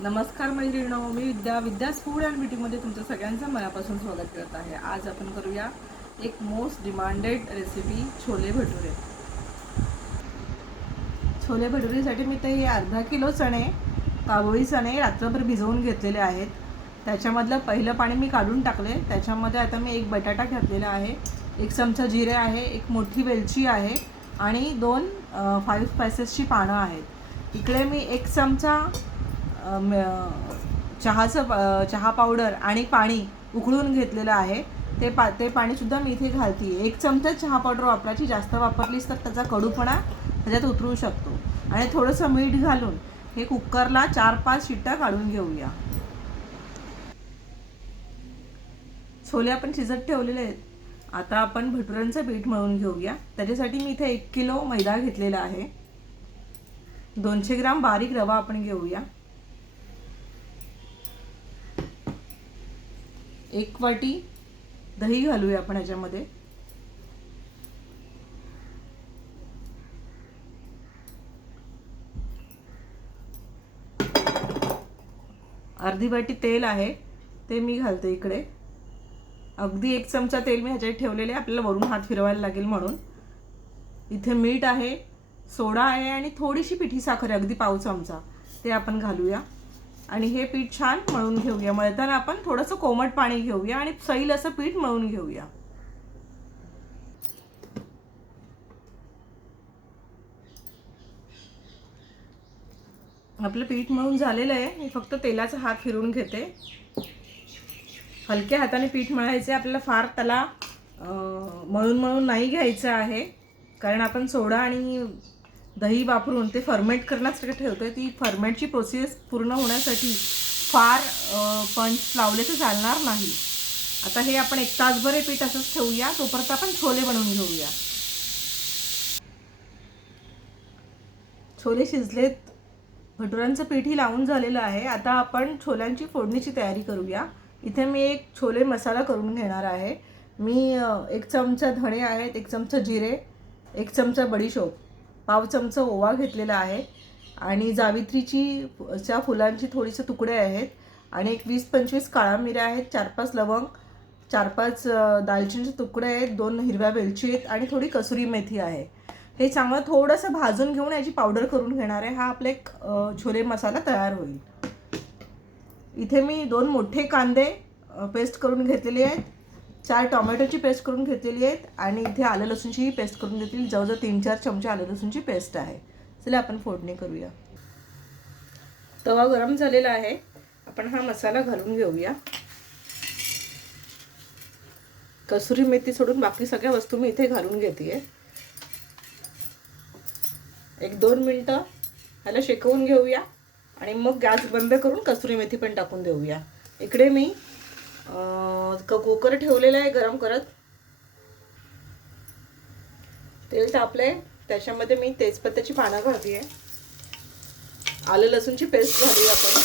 नमस्कार मैत्रिणींनो, मी विद्यास food and ब्युटीमध्ये तुमचं सगळ्यांचं मनापासून स्वागत करत आहे। आज आपण करूया एक most demanded recipe, chole bhature. Chole भटुरेसाठी मी ते अर्धा किलो चणे, काबुली चणे रात्रभर भिजवून घेतलेले आहेत। त्याच्यामधलं पहिलं पाणी मी काढून टाकले। त्याच्यामध्ये आता मी एक बटाटा घातलेला आहे, एक चमचा जिरे आहे, एक मोठी वेलची आहे आणि 2 5 स्पाइसेसची पानं आहेत। इकडे मी 1 चमचा चहा पावडर आणि पाणी उकळून घेतलेलं आहे। ते पाणीसुद्धा मी इथे घालते। 1 चमचा चहा पावडर वापरायची, जास्त वापरलीस तर त्याचा कडूपणा त्याच्यात उतरू शकतो। आणि थोडंसं मीठ घालून हे कुकरला 4-5 शिट्ट्या काढून घेऊया। छोले आपण शिजत ठेवलेले आहेत। आता आपण भटुऱ्यांचं पीठ मळून घेऊया। त्याच्यासाठी मी इथे 1 किलो मैदा घेतलेला आहे। 200 ग्राम बारीक रवा आपण घेऊया। 1 वाटी दही घालूया आपण याच्यामध्ये। अर्धी वाटी तेल आहे, ते मी घालते इकडे। अगदी 1 चमचा तेल मी ह्याच्यात ठेवलेले, आपल्याला वरून हात फिरवायला लागेल म्हणून। इथे मीठ आहे, सोडा आहे आणि थोडीशी पिठी साखर आहे, अगदी पाव चमचा, ते आपण घालूया। आणि हे पीठ छान मळून घेऊया। मळताना आपण थोडंसं कोमट पाणी घेऊया आणि सैल असं पीठ मळून घेऊया। आपलं पीठ मळून झालेलं आहे। मी फक्त तेलाचा हात फिरवून घेते। हलक्या हाताने पीठ मळायचे, आपल्याला फार त्याला मळून नाही घ्यायचं आहे, कारण आपण सोडा आणि दही वापरून ते फर्मेंट करण्यासाठी ठेवतोय। ती फर्मेंटची प्रोसेस पूर्ण होण्यासाठी फार पंच लावले तर चालणार नाही। आता हे आपण 1 तासभर हे पीठ असंच ठेवूया, तोपर्यंत आपण छोले बनवून घेऊया। छोले शिजलेत, भटुऱ्यांचं पीठही लावून झालेलं आहे। आता आपण छोल्यांची फोडणीची तयारी करूया। इथे मी एक छोले मसाला करून घेणार आहे। मी 1 चमचा धणे आहेत, 1 चमचा जिरे, 1 चमचा बडीशोप, पाव चमचा ओवा घेतलेला आहे आणि जावित्रीच्या फुलांची थोडीसे तुकडे आहेत आणि एक 20-25 काळा मिऱ्या आहेत, 4-5 लवंग, 4-5 दालचिनीचे तुकडे आहेत, 2 हिरव्या वेलची आहेत आणि थोडी कसुरी मेथी आहे। हे चांगलं थोडंसं भाजून घेऊन याची पावडर करून घेणार आहे। हा आपला एक छोले मसाला तयार होईल। इथे मी 2 मोठे कांदे पेस्ट करून घेतलेले आहेत, 4 टोमॅटोची पेस्ट करून घेतलेली आहेत आणि इथे आलं लसूणचीही पेस्ट करून घेतली। जवळजवळ 3-4 चमचे आलं लसूणची पेस्ट आहे। चला आपण फोडणी करूया। तवा गरम झालेला आहे, आपण हा मसाला घालून घेऊया। कसुरी मेथी सोडून बाकी सगळ्या वस्तू मी इथे घालून घेते। 1-2 मिनिटं ह्याला शेकवून घेऊया आणि मग गॅस बंद करून कसुरी मेथी पण टाकून देऊया। इकडे मी कुकर ठेवलेला आहे गरम करत। तेल तापले, त्याच्यामध्ये मी तेजपत्त्याची पानं घालते, आलं लसूणची पेस्ट घालूया आपण,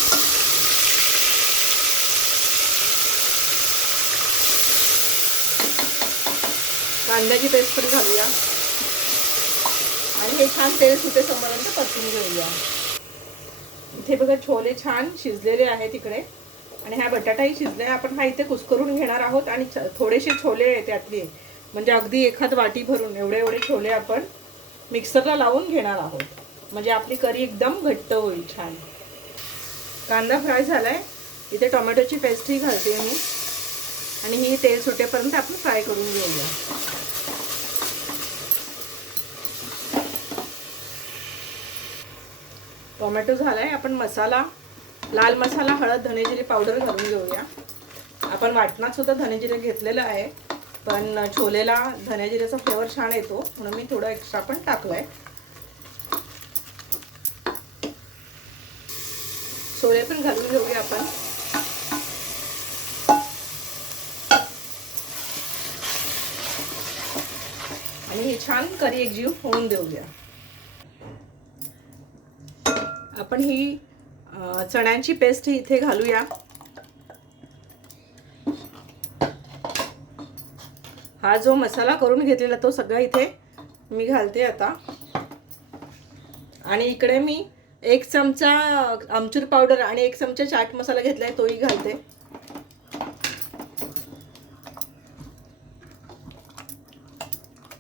कांद्याची पेस्ट पण घालूया आणि हे छान तेल सुटेपर्यंत परतून घेऊया। इथे बघा छोले छान शिजलेले आहेत इकडे आणि हा बटाटाही शिजलाय। आपण हा इथे कुस्करून घेणार आहोत आणि थोडेसे छोले आहेत त्यातले, म्हणजे अगदी एखाद वाटी भरून एवढे छोले आपण मिक्सरला लावून घेणार आहोत, म्हणजे आपली करी एकदम घट्ट होईल छान। कांदा फ्राय झालाय, इथे टोमॅटोची पेस्टही घालते मी आणि ही तेल सुटेपर्यंत आपण फ्राय करून घेऊया। टोमॅटो झालाय, आपण मसाला, लाल मसाला, हळद, धने जिरे पावडर घालून घेऊया। आपण वाटणात सुद्धा धने जिरे घेतलेलं आहे, पण छोलेला धने जिरेचा फ्लेवर छान येतो म्हणून मी थोडं एक्स्ट्रा पण टाकलंय। छोले पण घालून घेऊया आपण आणि ही छान करी एकजीव होऊन देऊया। आपण ही चण्यांची पेस्ट इथे घालूया। हा जो मसाला करून घेतलेला तो सगळा इथे मी घालते आता। आणि इकडे मी 1 चमचा आमचूर पावडर आणि 1 चमचा चाट मसाला घेतलाय, तोही घालते.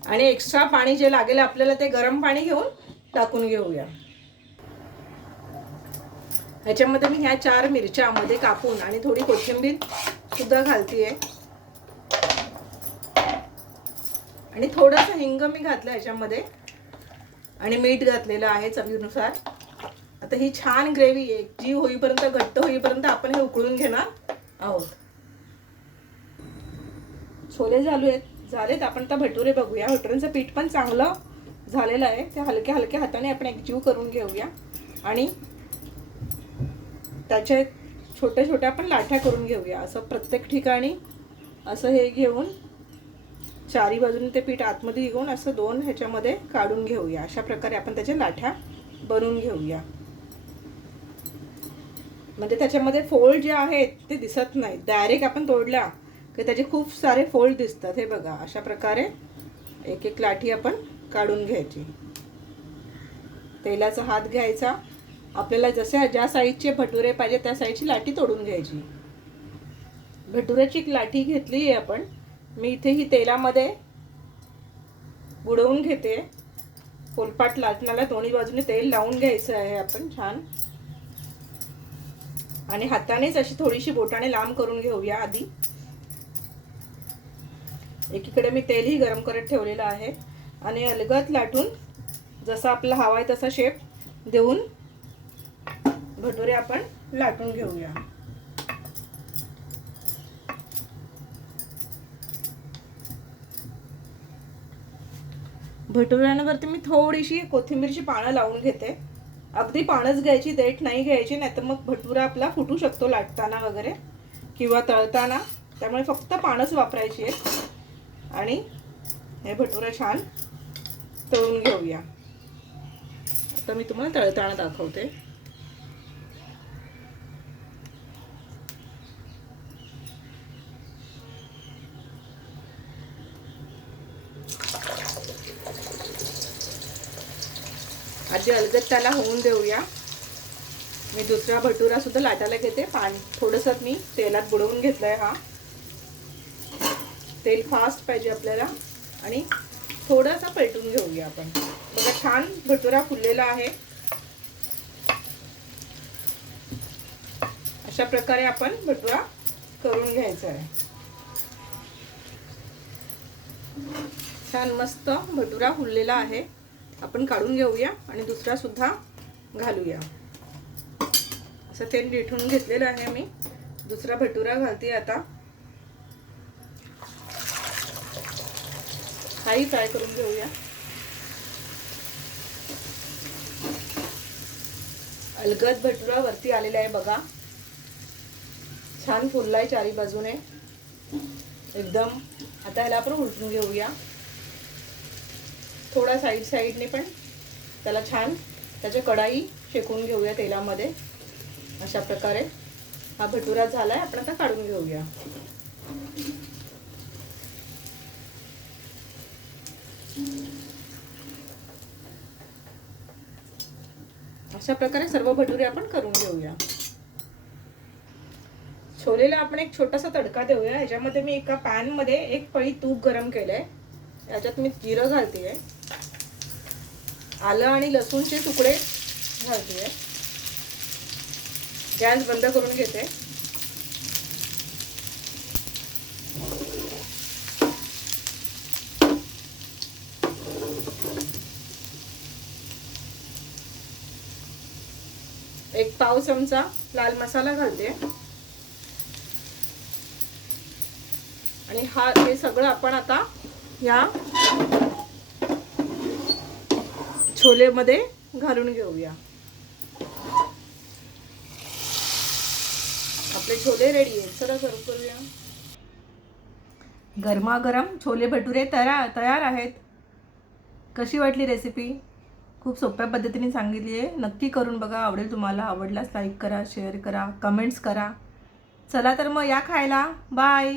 आणि एक्स्ट्रा पाणी जे लागेल आपल्याला ते गरम पाणी घेऊन टाकून घेऊया. ह्याच्यामध्ये मी ह्या 4 मिरच्या मध्ये कापून आणि थोडी कोथिंबीर सुद्धा घालतीये. आणि थोडंसं हिंग मी घातलं ह्याच्यामध्ये आणि मीठ घातलेलं आहे चवीनुसार. आता ही छान ग्रेव्ही जी होईपर्यंत, घट्ट होईपर्यंत आपण हे उकळून घेणार आहोत. छोले झालेत. आपण आता भटुरे बघूया. भटुऱ्यांचं पीठ पण चांगलं झालेलं आहे. ते हलक्या हलक्या हाताने आपण एकजीव करून घेऊया आणि त्याचे छोट्या छोट्या आपण लाठ्या करून घेऊया. असं प्रत्येक ठिकाणी असं हे घेऊन चारी बाजूने ते पीठ आतमध्ये घेऊन असं 2 ह्याच्यामध्ये काढून घेऊया. अशा प्रकारे आपण त्याच्या लाठ्या बनवून घेऊया. म्हणजे त्याच्यामध्ये फोल्ड जे आहेत ते दिसत नाहीत. डायरेक्ट आपण तोडल्या की त्याचे खूप सारे फोल्ड दिसतात. हे बघा, अशा प्रकारे एक एक लाठी आपण काढून घ्यायची. तेलाचा हात घ्यायचा. आपल्याला ज्या साईजचे भटुरे पाहिजे त्या साईजची लाठी तोडून घ्यायची. भटुऱ्याची एक लाठी घेतली आहे आपण. मी इथे ही तेलामध्ये बुडवून घेते. पोलपाट लाटण्याला दोन्ही बाजूने तेल लावून घ्यायचं आहे आपण छान. आणि हातानेच अशी थोडीशी बोटाने लांब करून घेऊया आधी. एकीकडे मी तेलही गरम करत ठेवलेलं आहे आणि अलगद लाटून जसा आपला हवा आहे तसा शेप देऊन भटुरे आपण लाटून घेऊया. भटुऱ्यांवरती मी थोडीशी कोथिंबीरची पानं लावून घेते. अगदी पानच घ्यायची, देठ नाही घ्यायची, नाहीतर मग भटुरा आपला फुटू शकतो लाटताना वगैरे किंवा तळताना. त्यामुळे फक्त पानच वापरायची आहेत. आणि हे भटुरा छान तळून घेऊया. आता मी तुम्हाला तळताना दाखवते. आधी अलगद त्याला होऊन देऊया. मी दुसरा भटुरा सुद्धा लाटायला घेते. पाणी थोडंसं मी तेलात बुडवून घेतलंय. हा तेल फास्ट पाहिजे आपल्याला आणि थोडासा पलटून घेऊया आपण. बघा, छान भटुरा फुललेला आहे. अशा प्रकारे आपण भटुरा करून घ्यायचा आहे. छान मस्त भटुरा फुललेला आहे. आपण काढून घेऊया आणि दुसरा सुद्धा घालूया. असं तेल विठून घेतलेलं आहे मी. दुसरा भटुरा घालते आता. हाही फ्राय करून घेऊया. अलगद भटुरा वरती आलेला आहे बघा. छान फुललाय चारी बाजूने एकदम. आता ह्याला आपण उलटून घेऊया. थोडा साईडने पण त्याला छान त्याच्या कढाई शेकून घेऊया तेलामध्ये. अशा प्रकारे हा भटुरा झालाय. आपण आता काढून घेऊया. अशा प्रकारे सर्व भटुरे आपण करून घेऊया. छोलेला आपण एक छोटासा तडका देऊया. ह्याच्यामध्ये मी एका पॅन मध्ये 1 पळी तूप गरम केलंय. याच्यात मी जिरं घालतेय. आलं आणि लसूणचे तुकडे घालतेय. गॅस बंद करून घेते. एक पाव चमचा लाल मसाला घालते आणि हे सगळं आपण आता या छोलेमध्ये घालून घेऊया. आपले छोले रेडी आहेत. चला सर्व करूया. गरमागरम छोले भटुरे तयार आहेत. कशी वाटली रेसिपी? खूप सोप्या पद्धतीने सांगितली आहे. नक्की करून बघा. आवडेल तुम्हाला. आवडल्यास लाईक करा, शेअर करा, कमेंट्स करा. चला तर मग या खायला. बाय.